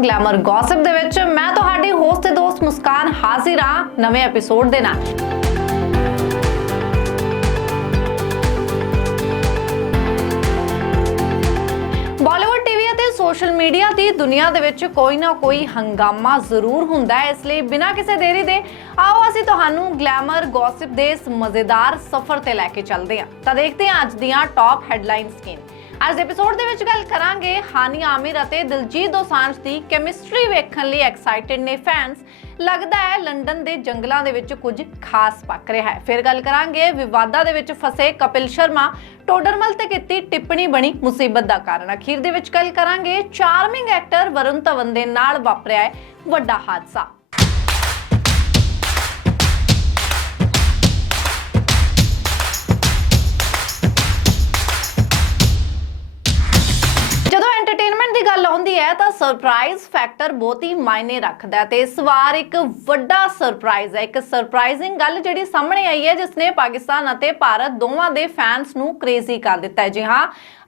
Welcome glamour gossip ਦੇ ਵਿੱਚ ਮੈਂ ਤੁਹਾਡੀ ਹੋਸਟ ਤੇ ਦੋਸਤ ਮੁਸਕਾਨ ਹਾਜ਼ਰ ਹਾਂ ਨਵੇਂ ਐਪੀਸੋਡ ਦੇ ਨਾਲ। ਅਤੇ ਸੋਸ਼ਲ ਮੀਡੀਆ ਦੀ ਦੁਨੀਆ ਦੇ ਵਿੱਚ ਕੋਈ ਨਾ ਕੋਈ ਹੰਗਾਮਾ ਜ਼ਰੂਰ ਹੁੰਦਾ ਹੈ। ਇਸ ਲਈ ਬਿਨਾਂ ਕਿਸੇ ਦੇਰੀ ਦੇ ਆਓ ਅਸੀਂ ਤੁਹਾਨੂੰ ਗਲੈਮਰ ਗੌਸਿਪ ਦੇ ਇਸ ਮਜ਼ੇਦਾਰ ਸਫ਼ਰ ਤੇ ਲੈ ਕੇ ਚੱਲਦੇ ਹਾਂ। ਤਾਂ ਦੇਖਦੇ ਹਾਂ ਅੱਜ ਦੀਆਂ ਟੌਪ ਹੈਡਲਾਈਨਸ ਕੀ ਅੱਜ ਦੇ ਐਪੀਸੋਡ ਦੇ ਵਿੱਚ ਗੱਲ ਕਰਾਂਗੇ ਹਾਨੀ ਆਮਿਰ ਅਤੇ ਦਿਲਜੀਤ ਦੋਸਾਂਝ ਦੀ ਕੈਮਿਸਟਰੀ ਵੇਖਣ ਲਈ ਐਕਸਾਈਟਿਡ ਨੇ ਫੈਨਸ ਲੱਗਦਾ ਹੈ ਲੰਡਨ ਦੇ ਜੰਗਲਾਂ ਦੇ ਵਿੱਚ ਕੁਝ ਖਾਸ ਪੱਕ ਰਿਹਾ ਹੈ। ਫਿਰ ਗੱਲ ਕਰਾਂਗੇ ਵਿਵਾਦਾਂ ਦੇ ਵਿੱਚ ਫਸੇ ਕਪਿਲ ਸ਼ਰਮਾ। ਟੋਡਰਮਲ ਤੇ ਕੀਤੀ ਟਿੱਪਣੀ ਬਣੀ ਮੁਸੀਬਤ ਦਾ ਕਾਰਨ। ਅਖੀਰ ਦੇ ਵਿੱਚ ਗੱਲ ਕਰਾਂਗੇ ਚਾਰਮਿੰਗ ਐਕਟਰ ਵਰੁਣ ਧਵਨ ਦੇ ਨਾਲ ਵਾਪਰਿਆ ਹੈ ਵੱਡਾ ਹਾਦਸਾ। ਗੱਲ ਆਉਂਦੀ ਹੈ ਤਾਂ ਸਰਪ੍ਰਾਈਜ਼ ਫੈਕਟਰ ਬਹੁਤ ਹੀ ਮਾਇਨੇ ਰੱਖਦਾ ਤੇ ਇਸ ਵਾਰ ਇੱਕ ਵੱਡਾ ਸਰਪ੍ਰਾਈਜ਼ ਹੈ। ਇੱਕ ਸਰਪ੍ਰਾਈਜ਼ਿੰਗ ਗੱਲ ਜਿਹੜੀ ਸਾਹਮਣੇ ਆਈ ਹੈ ਜਿਸ ਨੇ ਪਾਕਿਸਤਾਨ ਅਤੇ ਭਾਰਤ ਦੋਵਾਂ ਦੇ ਫੈਨਸ ਨੂੰ ਕ੍ਰੇਜ਼ੀ ਕਰ ਦਿੱਤਾ ਹੈ। ਜੀ ਹਾਂ,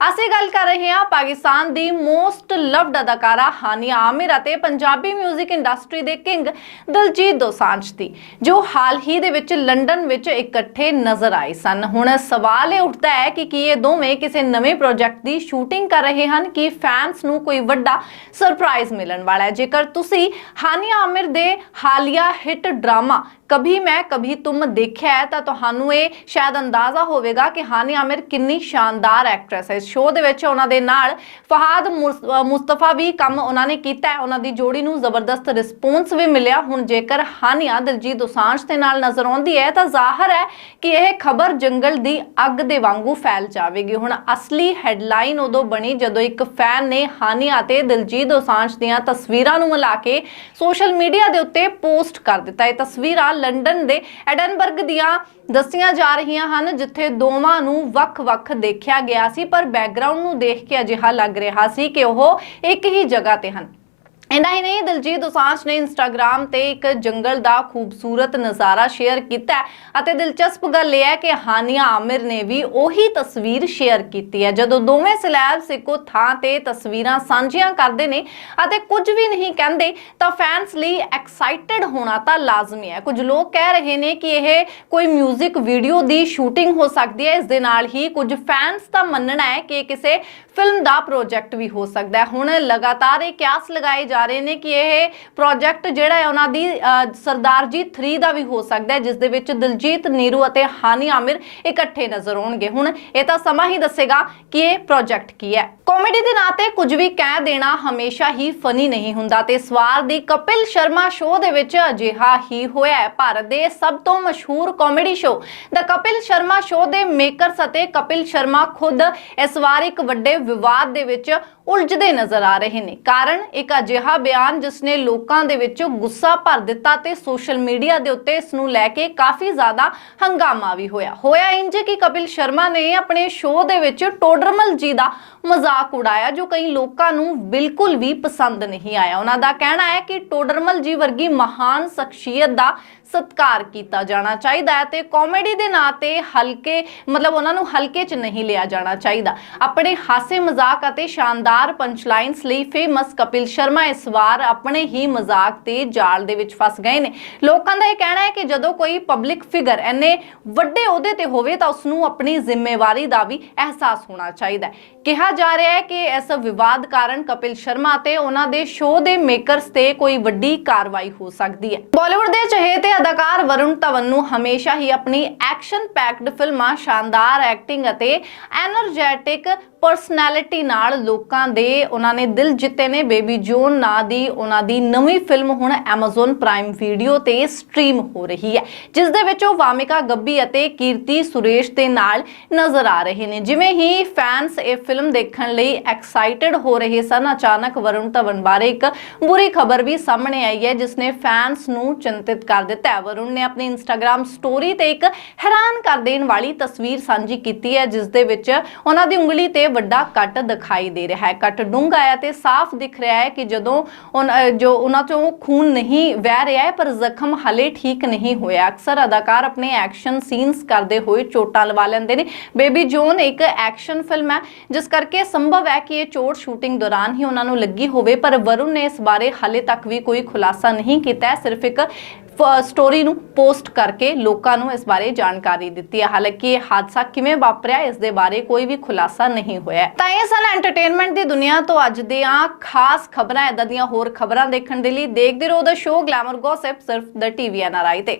ਅਸੀਂ ਗੱਲ ਕਰ ਰਹੇ ਹਾਂ ਪਾਕਿਸਤਾਨ ਦੀ ਮੋਸਟ ਲਵਡ ਅਦਾਕਾਰਾ ਹਾਨੀਆ ਆਮਿਰ ਅਤੇ ਪੰਜਾਬੀ 뮤직 ਇੰਡਸਟਰੀ ਦੇ ਕਿੰਗ ਦਿਲਜੀਤ ਦੋਸਾਂਝ ਦੀ, ਜੋ ਹਾਲ ਹੀ ਦੇ ਵਿੱਚ ਲੰਡਨ ਵਿੱਚ ਇਕੱਠੇ ਨਜ਼ਰ ਆਏ ਸਨ। ਹੁਣ ਸਵਾਲ ਇਹ ਉੱਠਦਾ ਹੈ ਕਿ ਕੀ ਇਹ ਦੋਵੇਂ ਕਿਸੇ ਨਵੇਂ ਪ੍ਰੋਜੈਕਟ ਦੀ ਸ਼ੂਟਿੰਗ ਕਰ ਰਹੇ ਹਨ, ਕਿ ਫੈਨਸ ਨੂੰ ਕੋਈ ਵੱਡਾ ਸਰਪ੍ਰਾਈਜ਼ ਮਿਲਣ ਵਾਲਾ ਹੈ। ਜੇਕਰ ਤੁਸੀਂ ਹਾਨੀਆ ਆਮਿਰ ਦੇ ਹਾਲੀਆ ਹਿੱਟ ਡਰਾਮਾ ਕਭੀ ਮੈਂ, ਕਭੀ ਤੁਮ ਦੇਖਿਆ ਹੈ ਤਾਂ ਤੁਹਾਨੂੰ ਇਹ ਸ਼ਾਇਦ ਅੰਦਾਜ਼ਾ ਹੋਵੇਗਾ ਕਿ ਹਾਨੀ ਆਮਿਰ ਕਿੰਨੀ ਸ਼ਾਨਦਾਰ ਐਕਟਰੈਸ ਹੈ। ਇਸ ਸ਼ੋਅ ਦੇ ਵਿੱਚ ਉਹਨਾਂ ਦੇ ਨਾਲ ਫਹਾਦ ਮੁਸਤਫਾ ਵੀ ਕੰਮ ਉਹਨਾਂ ਨੇ ਕੀਤਾ ਹੈ। ਉਹਨਾਂ ਦੀ ਜੋੜੀ ਨੂੰ ਜ਼ਬਰਦਸਤ ਰਿਸਪੌਂਸ ਵੀ ਮਿਲਿਆ। ਹੁਣ ਜੇਕਰ ਹਾਨੀਆ ਦਿਲਜੀਤ ਦੋਸਾਂਝ ਦੇ ਨਾਲ ਨਜ਼ਰ ਆਉਂਦੀ ਹੈ ਤਾਂ ਜ਼ਾਹਰ ਹੈ ਕਿ ਇਹ ਖਬਰ ਜੰਗਲ ਦੀ ਅੱਗ ਦੇ ਵਾਂਗੂ ਫੈਲ ਜਾਵੇਗੀ। ਹੁਣ ਅਸਲੀ ਹੈਡਲਾਈਨ ਉਦੋਂ ਬਣੀ ਜਦੋਂ ਇੱਕ ਫੈਨ ਨੇ ਹਾਨੀਆ ਅਤੇ ਦਿਲਜੀਤ ਦੋਸਾਂਝ ਦੀਆਂ ਤਸਵੀਰਾਂ ਨੂੰ ਮਿਲਾ ਕੇ ਸੋਸ਼ਲ ਮੀਡੀਆ ਦੇ ਉੱਤੇ ਪੋਸਟ ਕਰ ਦਿੱਤਾ। ਇਹ ਤਸਵੀਰਾਂ ਲੰਡਨ ਦੇ ਐਡਨਬਰਗ ਦੀਆਂ ਦੱਸੀਆਂ ਜਾ ਰਹੀਆਂ ਹਨ, ਜਿੱਥੇ ਦੋਵਾਂ ਨੂੰ ਵੱਖ-ਵੱਖ ਦੇਖਿਆ ਗਿਆ ਸੀ, ਪਰ ਬੈਕਗ੍ਰਾਉਂਡ ਨੂੰ ਦੇਖ ਕੇ ਅਜਿਹਾ ਲੱਗ ਰਿਹਾ ਸੀ ਕਿ ਉਹ ਇੱਕ ਹੀ ਜਗ੍ਹਾ ਤੇ ਹਨ। ਇੰਨਾ ਹੀ ਨਹੀਂ, ਦਿਲਜੀਤ ਦੋਸਾਂਝ ਨੇ ਇੰਸਟਾਗ੍ਰam ਤੇ ਇੱਕ ਜੰਗਲ ਦਾ ਖੂਬਸੂਰਤ ਨਜ਼ਾਰਾ ਸ਼ੇਅਰ ਕੀਤਾ ਅਤੇ ਦਿਲਚਸਪ ਗੱਲ ਇਹ ਹੈ ਕਿ ਹਾਨੀਆ ਆਮਿਰ ਨੇ ਵੀ ਉਹੀ ਤਸਵੀਰ ਸ਼ੇਅਰ ਕੀਤੀ ਹੈ। ਜਦੋਂ ਦੋਵੇਂ ਸਲੈਬਸ ਇੱਕੋ ਥਾਂ ਤੇ ਤਸਵੀਰਾਂ ਸਾਂਝੀਆਂ ਕਰਦੇ ਨੇ ਅਤੇ ਕੁਝ ਵੀ ਨਹੀਂ ਕਹਿੰਦੇ, ਤਾਂ ਫੈਨਸ ਲਈ ਐਕਸਾਈਟਿਡ ਹੋਣਾ ਤਾਂ ਲਾਜ਼ਮੀ ਹੈ। ਕੁਝ ਲੋਕ ਕਹਿ ਰਹੇ ਨੇ ਕਿ ਇਹ ਕੋਈ 뮤직 ਵੀਡੀਓ ਦੀ ਸ਼ੂਟਿੰਗ ਹੋ ਸਕਦੀ ਹੈ। ਇਸ ਦੇ ਨਾਲ ਹੀ ਕੁਝ ਫੈਨਸ ਦਾ ਮੰਨਣਾ ਹੈ ਕਿ ਕਿਸੇ ਫਿਲਮ ਦਾ ਪ੍ਰੋਜੈਕਟ ਵੀ ਹੋ ਸਕਦਾ ਹੈ। ਹੁਣ ਲਗਾਤਾਰ ਇਹ ਕਿਆਸ ਲਗਾਏ ਜਾ ਰਹੇ ਨੇ ਕਿ ਇਹ ਪ੍ਰੋਜੈਕਟ ਜਿਹੜਾ ਹੈ ਉਹਨਾਂ ਦੀ ਸਰਦਾਰ ਜੀ 3 ਦਾ ਵੀ ਹੋ ਸਕਦਾ ਹੈ, ਜਿਸ ਦੇ ਵਿੱਚ ਦਿਲਜੀਤ, ਨੀਰੂ ਅਤੇ ਹਾਨੀ ਆਮਿਰ ਇਕੱਠੇ ਨਜ਼ਰ ਆਉਣਗੇ। ਹੁਣ ਇਹ ਤਾਂ ਸਮਾਂ ਹੀ ਦੱਸੇਗਾ ਕਿ ਇਹ ਪ੍ਰੋਜੈਕਟ ਕੀ ਹੈ। ਕਾਮੇਡੀ ਦੇ ਨਾਂ ਤੇ ਕੁਝ ਵੀ ਕਹਿ ਦੇਣਾ ਹਮੇਸ਼ਾ ਹੀ ਫਨੀ ਨਹੀਂ ਹੁੰਦਾ ਤੇ ਇਸ ਦੀ ਕਪਿਲ ਸ਼ਰਮਾ ਸ਼ੋਅ ਦੇ ਵਿੱਚ ਅਜਿਹਾ ਹੀ ਹੋਇਆ ਹੈ। ਭਾਰਤ ਦੇ ਸਭ ਤੋਂ ਮਸ਼ਹੂਰ ਕਾਮੇਡੀ ਸ਼ੋਅ ਦਾ ਕਪਿਲ ਸ਼ਰਮਾ ਸ਼ੋਅ ਦੇ ਮੇਕਰਸ ਅਤੇ ਕਪਿਲ ਸ਼ਰਮਾ ਖੁਦ ਇਸ ਵਾਰ ਇੱਕ ਵੱਡੇ ਵਿਵਾਦ ਦੇ ਵਿੱਚ ਉਲਝਦੇ ਨਜ਼ਰ ਆ ਰਹੇ ਨੇ। ਕਾਰਨ ਇੱਕ ਅਜਿਹਾ ਬਿਆਨ ਜਿਸ ਨੇ ਲੋਕਾਂ ਦੇ ਵਿੱਚ ਗੁੱਸਾ ਭਰ ਦਿੱਤਾ ਤੇ ਸੋਸ਼ਲ ਮੀਡੀਆ ਦੇ ਉੱਤੇ ਇਸ ਨੂੰ ਲੈ ਕੇ ਕਾਫੀ ਜ਼ਿਆਦਾ ਹੰਗਾਮਾ ਵੀ ਹੋਇਆ। ਹੋਇਆ ਇੰਜ ਕਿ ਕਪਿਲ ਸ਼ਰਮਾ ਨੇ ਆਪਣੇ ਸ਼ੋਅ ਦੇ ਵਿੱਚ ਟੋਡਰਮਲ ਜੀ ਦਾ ਮਜ਼ਾਕ ਉਡਾਇਆ, ਜੋ ਕਈ ਲੋਕਾਂ ਨੂੰ ਬਿਲਕੁਲ ਵੀ ਪਸੰਦ ਨਹੀਂ ਆਇਆ। ਉਹਨਾਂ ਦਾ ਕਹਿਣਾ ਹੈ ਕਿ ਟੋਡਰਮਲ ਜੀ ਵਰਗੀ ਮਹਾਨ ਸ਼ਖਸੀਅਤ ਦਾ ਸਤਿਕਾਰ ਕੀਤਾ ਜਾਣਾ ਚਾਹੀਦਾ ਹੈ ਤੇ ਕਾਮੇਡੀ ਦੇ ਨਾਂ ਤੇ ਹਲਕੇ, ਮਤਲਬ ਉਹਨਾਂ ਨੂੰ ਹਲਕੇ 'ਚ ਨਹੀਂ ਲਿਆ ਜਾਣਾ ਚਾਹੀਦਾ। ਆਪਣੇ ਹਾਸੇ ਮਜ਼ਾਕ ਅਤੇ ਸ਼ਾਨਦਾਰ ਪੰਚਲਾਈਨਸ ਲਈ ਫੇਮਸ ਕਪਿਲ ਸ਼ਰਮਾ ਇਸ ਵਾਰ ਆਪਣੇ ਹੀ ਮਜ਼ਾਕ ਤੇ ਜਾਲ ਦੇ ਵਿੱਚ ਫਸ ਗਏ ਨੇ। ਲੋਕਾਂ ਦਾ ਇਹ ਕਹਿਣਾ ਹੈ ਕਿ ਜਦੋਂ ਕੋਈ ਪਬਲਿਕ ਫਿਗਰ ਐਨੇ ਵੱਡੇ ਅਹੁਦੇ ਤੇ ਹੋਵੇ ਤਾਂ ਉਸ ਨੂੰ ਆਪਣੀ ਜ਼ਿੰਮੇਵਾਰੀ ਦਾ ਵੀ ਅਹਿਸਾਸ ਹੋਣਾ ਚਾਹੀਦਾ ਹੈ। ਕਿਹਾ ਜਾ ਰਿਹਾ ਹੈ ਕਿ ਇਸ ਵਿਵਾਦ ਕਾਰਨ ਕਪਿਲ ਸ਼ਰਮਾ ਤੇ ਉਹਨਾਂ ਦੇ ਸ਼ੋਅ ਦੇ ਮੇਕਰਸ ਤੇ ਕੋਈ ਵੱਡੀ ਕਾਰਵਾਈ ਹੋ ਸਕਦੀ ਹੈ। ਬਾਲੀਵੁੱਡ ਦੇ ਚਹੇਤੇ ਅਦਾਕਾਰ ਵਰੁਣ ਧਵਨ ਨੂੰ ਹਮੇਸ਼ਾ ਹੀ ਆਪਣੀ ਐਕਸ਼ਨ ਪੈਕਡ ਫਿਲਮਾਂ, ਸ਼ਾਨਦਾਰ ਐਕਟਿੰਗ ਅਤੇ ਐਨਰਜੈਟਿਕ ਪਰਸਨੈਲਿਟੀ ਨਾਲ ਲੋਕਾਂ ਦੇ ਉਹਨਾਂ ਨੇ ਦਿਲ ਜਿੱਤੇ ਨੇ ਬੇਬੀ ਜੋਨ, ਨਾਂ ਦੀ ਉਹਨਾਂ ਦੀ ਨਵੀਂ ਫਿਲਮ ਹੁਣ Amazon Prime Video ਤੇ ਸਟ੍ਰੀਮ ਹੋ ਰਹੀ ਹੈ, ਜਿਸ ਦੇ ਵਿੱਚ ਉਹ ਵਾਮਿਕਾ ਗੱਬੀ ਅਤੇ ਕੀਰਤੀ ਸੁਰੇਸ਼ ਦੇ ਨਾਲ ਨਜ਼ਰ ਆ ਰਹੇ ਨੇ। ਜਿਵੇਂ ਹੀ ਫੈਨਸ ਇਹ ਫਿਲਮ ਦੇਖਣ ਲਈ ਐਕਸਾਈਟਿਡ ਹੋ ਰਹੇ ਸਨ, ਅਚਾਨਕ ਵਰੁਣ ਧਵਨ ਬਾਰੇ ਇੱਕ ਬੁਰੀ ਖਬਰ ਵੀ ਸਾਹਮਣੇ ਆਈ ਹੈ, ਜਿਸ ਨੇ ਫੈਨਸ ਨੂੰ ਚਿੰਤਿਤ ਕਰ ਦਿੱਤਾ ਹੈ। ਵਰੁਣ ਨੇ ਆਪਣੀ ਇੰਸਟਾਗ੍ਰam ਸਟੋਰੀ ਤੇ ਇੱਕ ਹੈਰਾਨ ਕਰ ਦੇਣ ਵਾਲੀ ਤਸਵੀਰ ਸਾਂਝੀ ਕੀਤੀ ਹੈ, ਜਿਸ ਦੇ ਵਿੱਚ ਉਹਨਾਂ ਦੀ ਉਂਗਲੀ ਤੇ ਵੱਡਾ ਕੱਟ ਦਿਖਾਈ ਦੇ ਰਿਹਾ ਹੈ। ਕੱਟ ਡੂੰਘਾ ਹੈ ਤੇ ਸਾਫ਼ ਦਿਖ ਰਿਹਾ ਹੈ ਕਿ ਜਦੋਂ ਜੋ ਉਹਨਾਂ ਚੋਂ ਖੂਨ ਨਹੀਂ ਵਹਿ ਰਿਹਾ ਹੈ, ਪਰ ਜ਼ਖਮ ਹਲੇ ਠੀਕ ਨਹੀਂ ਹੋਇਆ। ਅਕਸਰ ਅਦਾਕਾਰ ਆਪਣੇ ਐਕਸ਼ਨ ਸੀਨਸ ਕਰਦੇ ਹੋਏ ਚੋਟਾਂ ਲਵਾ ਲੈਂਦੇ ਨੇ। ਬੇਬੀ ਜੋਨ ਇੱਕ ਐਕਸ਼ਨ ਫਿਲਮ ਹੈ, ਜਿਸ ਕਰਕੇ ਸੰਭਵ ਹੈ ਕਿ ਇਹ ਚੋਟ ਸ਼ੂਟਿੰਗ ਦੌਰਾਨ ਹੀ ਉਹਨਾਂ ਨੂੰ ਲੱਗੀ ਹੋਵੇ, ਪਰ ਵਰੁਣ ਨੇ ਇਸ ਬਾਰੇ ਹਾਲੇ ਤੱਕ ਵੀ ਕੋਈ ਖੁਲਾਸਾ ਨਹੀਂ ਕੀਤਾ ਸਿਰਫ ਇੱਕ ਸਟੋਰੀ ਨੂੰ ਪੋਸਟ ਕਰਕੇ ਲੋਕਾਂ ਨੂੰ ਇਸ ਬਾਰੇ ਜਾਣਕਾਰੀ ਦਿੱਤੀ ਹੈ। ਹਾਲਾਂਕਿ ਇਹ ਹਾਦਸਾ ਕਿਵੇਂ ਵਾਪਰਿਆ, ਇਸ ਦੇ ਬਾਰੇ ਕੋਈ ਵੀ ਖੁਲਾਸਾ ਨਹੀਂ ਹੋਇਆ ਤਾਂ ਇਹ ਸਨ ਐਂਟਰਟੇਨਮੈਂਟ ਦੀ ਦੁਨੀਆ ਤੋਂ ਅੱਜ ਦੀਆਂ ਖਾਸ ਖਬਰਾਂ। ਇਦਾਂ ਦੀਆਂ ਹੋਰ ਖਬਰਾਂ ਦੇਖਣ ਦੇ ਲਈ ਦੇਖਦੇ ਰਹੋ ਦਾ ਸ਼ੋਅ ਗਲੈਮਰ ਗੌਸਿਪ ਸਿਰਫ ਦ ਟੀਵੀ ਐਨਆਰਆਈ ਤੇ।